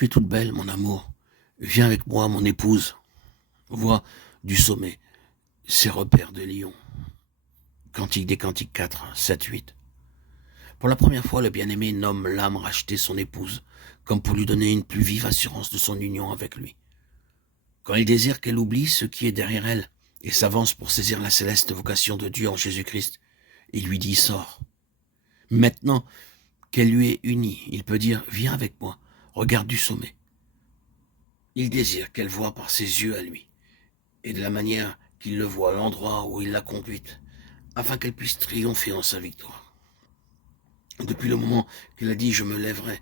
Tu es toute belle, mon amour. Viens avec moi, mon épouse. Vois du sommet ces repères de Lion. Cantique des Cantiques 4, 7, 8. Pour la première fois, le bien-aimé nomme l'âme rachetée son épouse, comme pour lui donner une plus vive assurance de son union avec lui. Quand il désire qu'elle oublie ce qui est derrière elle et s'avance pour saisir la céleste vocation de Dieu en Jésus-Christ, il lui dit sors. Maintenant qu'elle lui est unie, il peut dire viens avec moi, regarde du sommet. Il désire qu'elle voie par ses yeux à lui, et de la manière qu'il le voit, l'endroit où il l'a conduite, afin qu'elle puisse triompher en sa victoire. Depuis le moment qu'elle a dit « je me lèverai »,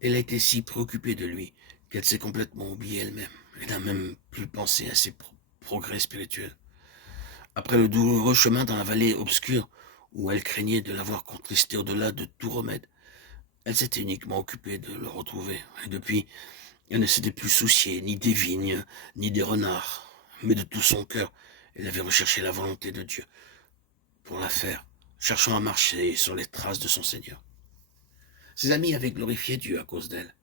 elle a été si préoccupée de lui qu'elle s'est complètement oubliée elle-même. Elle n'a même plus pensé à ses progrès spirituels. Après le douloureux chemin dans la vallée obscure, où elle craignait de l'avoir contristé au-delà de tout remède, elle s'était uniquement occupée de le retrouver. Et depuis, elle ne s'était plus souciée ni des vignes, ni des renards, mais de tout son cœur, elle avait recherché la volonté de Dieu pour la faire, cherchant à marcher sur les traces de son Seigneur. Ses amis avaient glorifié Dieu à cause d'elle,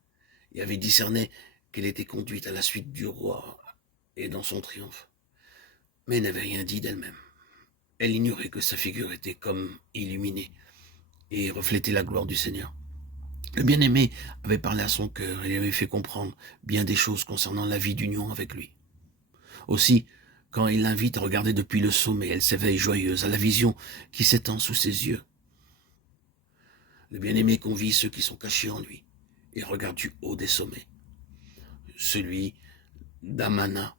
et avaient discerné qu'elle était conduite à la suite du roi et dans son triomphe, mais elle n'avait rien dit d'elle-même. Elle ignorait que sa figure était comme illuminée et reflétait la gloire du Seigneur. Le bien-aimé avait parlé à son cœur et lui avait fait comprendre bien des choses concernant la vie d'union avec lui. Aussi, quand il l'invite à regarder depuis le sommet, elle s'éveille joyeuse à la vision qui s'étend sous ses yeux. Le bien-aimé convie ceux qui sont cachés en lui et regarde du haut des sommets. Celui d'Amana,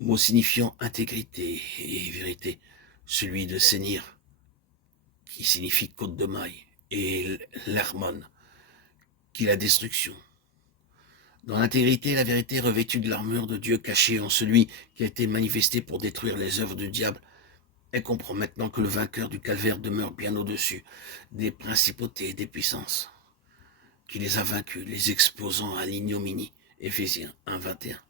mot signifiant intégrité et vérité, celui de Sénir, qui signifie côte de maille, et l'Hermon, qui est la destruction. Dans l'intégrité et la vérité revêtue de l'armure de Dieu cachée en celui qui a été manifesté pour détruire les œuvres du diable, elle comprend maintenant que le vainqueur du calvaire demeure bien au-dessus des principautés et des puissances, qui les a vaincus, les exposant à l'ignominie. Éphésiens 1, 21.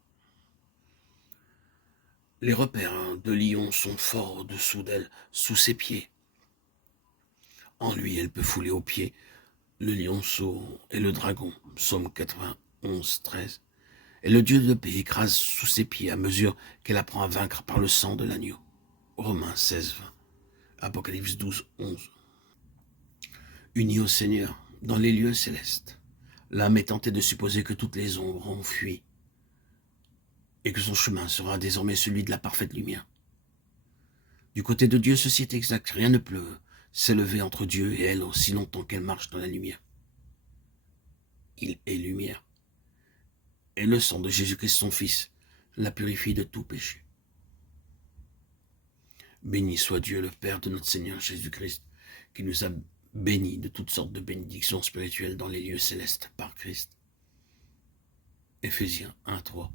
Les repères de Lion sont forts au-dessous d'elle, sous ses pieds. En lui, elle peut fouler aux pieds le lionceau et le dragon, psaume 91, 13. Et le Dieu de paix écrase sous ses pieds à mesure qu'elle apprend à vaincre par le sang de l'agneau. Romains 16, 20. Apocalypse 12, 11. Unie au Seigneur, dans les lieux célestes, l'âme est tentée de supposer que toutes les ombres ont fui et que son chemin sera désormais celui de la parfaite lumière. Du côté de Dieu, ceci est exact, rien ne peut s'élever entre Dieu et elle aussi longtemps qu'elle marche dans la lumière. Il est lumière. Et le sang de Jésus-Christ, son Fils, la purifie de tout péché. Béni soit Dieu, le Père de notre Seigneur Jésus-Christ, qui nous a bénis de toutes sortes de bénédictions spirituelles dans les lieux célestes par Christ. Éphésiens 1, 3.